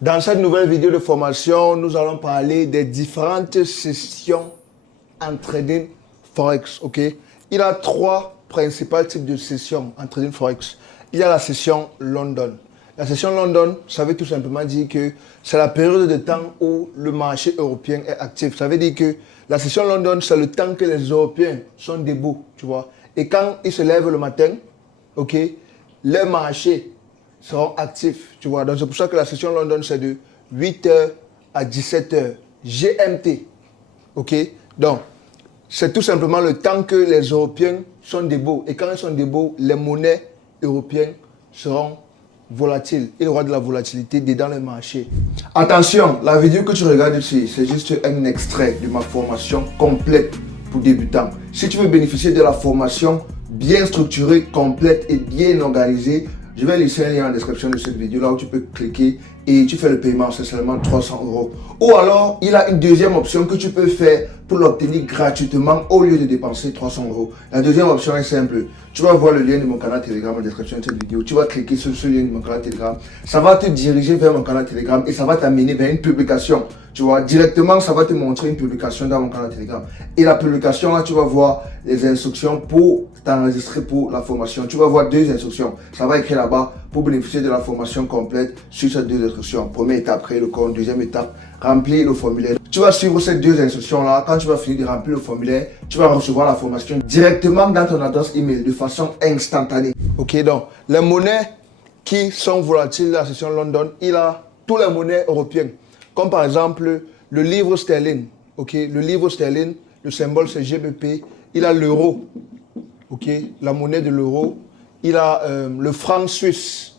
Dans cette nouvelle vidéo de formation, nous allons parler des différentes sessions en trading Forex. Ok? Il y a trois principaux types de sessions en trading Forex. Il y a la session London. La session London, ça veut tout simplement dire que c'est la période de temps où le marché européen est actif. Ça veut dire que la session London, c'est le temps que les Européens sont debout, tu vois. Et quand ils se lèvent le matin, ok, le marché seront actifs, tu vois. Donc c'est pour ça que la session London, c'est de 8h à 17h GMT. Ok? Donc, c'est tout simplement le temps que les Européens sont debout. Et quand ils sont debout, les monnaies européennes seront volatiles. Il y aura de la volatilité dedans le marché. Attention, la vidéo que tu regardes ici, c'est juste un extrait de ma formation complète pour débutants. Si tu veux bénéficier de la formation bien structurée, complète et bien organisée, je vais laisser un lien en description de cette vidéo là où tu peux cliquer et tu fais le paiement, c'est seulement 300 euros. Ou alors, il y a une deuxième option que tu peux faire pour l'obtenir gratuitement au lieu de dépenser 300 euros. La deuxième option est simple. Tu vas voir le lien de mon canal Telegram en description de cette vidéo. Tu vas cliquer sur ce lien de mon canal Telegram. Ça va te diriger vers mon canal Telegram et ça va t'amener vers une publication. Tu vois, directement, ça va te montrer une publication dans mon canal Telegram. Et la publication, là, tu vas voir les instructions pour t'enregistrer pour la formation. Tu vas voir deux instructions. Ça va écrire là-bas pour bénéficier de la formation complète sur ces deux instructions. Première étape, créer le compte. Deuxième étape, remplir le formulaire. Tu vas suivre ces deux instructions-là. Quand tu vas finir de remplir le formulaire, tu vas recevoir la formation directement dans ton adresse email de façon instantanée. Ok, donc les monnaies qui sont volatiles dans la session London, il y a toutes les monnaies européennes. Comme par exemple le livre sterling. Ok, le livre sterling, le symbole c'est GBP. Il a l'euro. Ok, la monnaie de l'euro. Il a le franc suisse.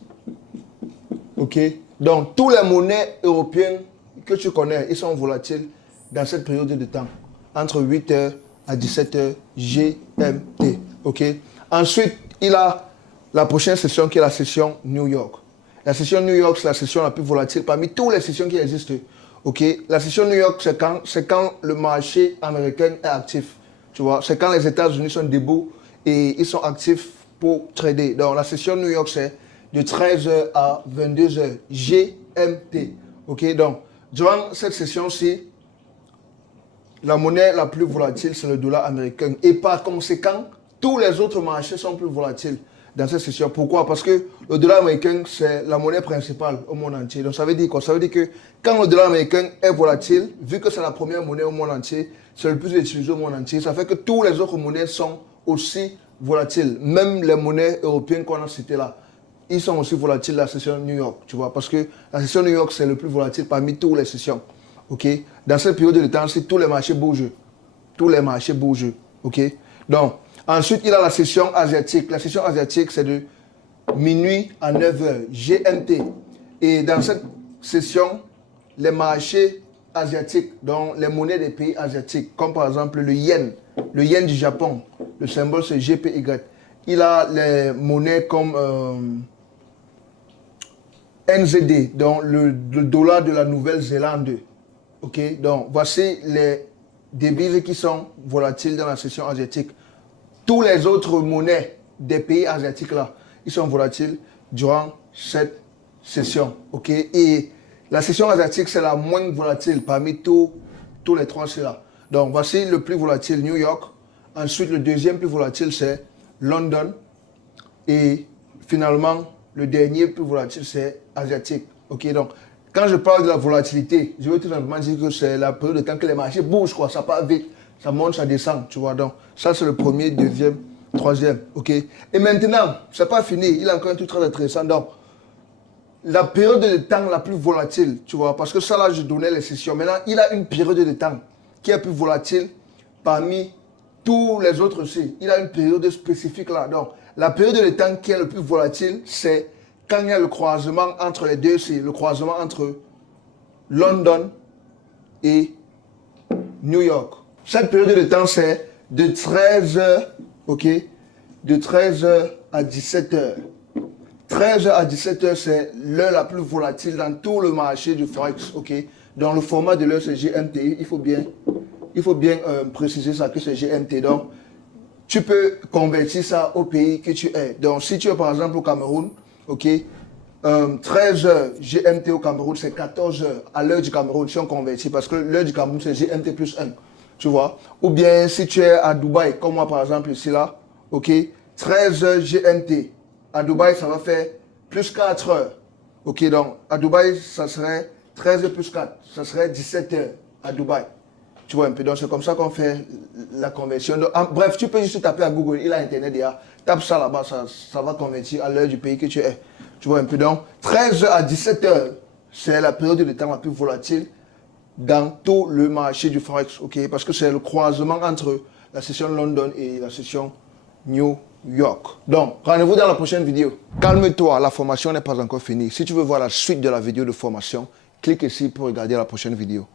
Ok, donc toutes les monnaies européennes que tu connais, ils sont volatiles dans cette période de temps, entre 8h à 17h GMT. Ok, ensuite, il a la prochaine session qui est la session New York. La session New York, c'est la session la plus volatile parmi toutes les sessions qui existent. Ok, la session New York, c'est quand le marché américain est actif. Tu vois, c'est quand les États-Unis sont debout et ils sont actifs pour trader. Donc, la session New York, c'est de 13h à 22h GMT. Ok, donc, durant cette session-ci, la monnaie la plus volatile, c'est le dollar américain. Et par conséquent, tous les autres marchés sont plus volatiles dans cette session. Pourquoi? Parce que le dollar américain, c'est la monnaie principale au monde entier. Donc ça veut dire quoi? Ça veut dire que quand le dollar américain est volatile, vu que c'est la première monnaie au monde entier, c'est le plus utilisé au monde entier, ça fait que tous les autres monnaies sont aussi volatiles. Même les monnaies européennes qu'on a citées là, ils sont aussi volatiles la session New York, tu vois, parce que la session New York, c'est le plus volatile parmi toutes les sessions. Ok? Dans cette période de temps-ci, tous les marchés bougent. Tous les marchés bougent. Ok? Donc, ensuite, il y a la session asiatique. La session asiatique, c'est de minuit à 9h GMT. Et dans cette session, les marchés asiatiques, donc les monnaies des pays asiatiques, comme par exemple le yen du Japon, le symbole c'est GPY. Il a les monnaies comme NZD, donc le dollar de la Nouvelle-Zélande. Ok, donc voici les devises qui sont volatiles dans la session asiatique. Tous les autres monnaies des pays asiatiques là, ils sont volatiles durant cette session. Ok, et la session asiatique c'est la moins volatile parmi tous les trois là. Donc voici le plus volatile, New York. Ensuite, le deuxième plus volatile c'est London. Et finalement, le dernier plus volatile c'est asiatique. Ok, donc quand je parle de la volatilité, je veux tout simplement dire que c'est la période de temps que les marchés bougent, quoi. Ça part vite, ça monte, ça descend, tu vois. Donc, ça, c'est le premier, deuxième, troisième, ok. Et maintenant, c'est pas fini, il y a encore un truc très intéressant. Donc, la période de temps la plus volatile, tu vois, parce que ça, là, je donnais les sessions. Maintenant, il a une période de temps qui est plus volatile parmi tous les autres aussi. Il a une période spécifique là. Donc, la période de temps qui est le plus volatile, c'est quand il y a le croisement entre les deux, c'est le croisement entre London et New York. Cette période de temps, c'est de 13h, ok, de 13h à 17h. 13h à 17h, c'est l'heure la plus volatile dans tout le marché du Forex, ok. Dans le format de l'heure, c'est GMT. Il faut bien préciser ça, que c'est GMT. Donc, tu peux convertir ça au pays que tu es. Donc, si tu es par exemple au Cameroun, ok, 13 heures GMT au Cameroun, c'est 14 heures à l'heure du Cameroun si on convertit, parce que l'heure du Cameroun, c'est GMT plus 1, tu vois. Ou bien si tu es à Dubaï, comme moi par exemple ici là, ok, 13 heures GMT. À Dubaï, ça va faire plus 4 heures. Ok, donc à Dubaï, ça serait 13 heures plus 4, ça serait 17 heures à Dubaï. Tu vois un peu, donc c'est comme ça qu'on fait la conversion. Donc, bref, tu peux juste taper à Google, il a Internet déjà, tape ça là-bas, ça va convertir à l'heure du pays que tu es. Tu vois un peu, donc 13 heures à 17 heures, c'est la période de temps la plus volatile dans tout le marché du Forex, ok? Parce que c'est le croisement entre la session London et la session New York. Donc, rendez-vous dans la prochaine vidéo. Calme-toi, la formation n'est pas encore finie. Si tu veux voir la suite de la vidéo de formation, clique ici pour regarder la prochaine vidéo.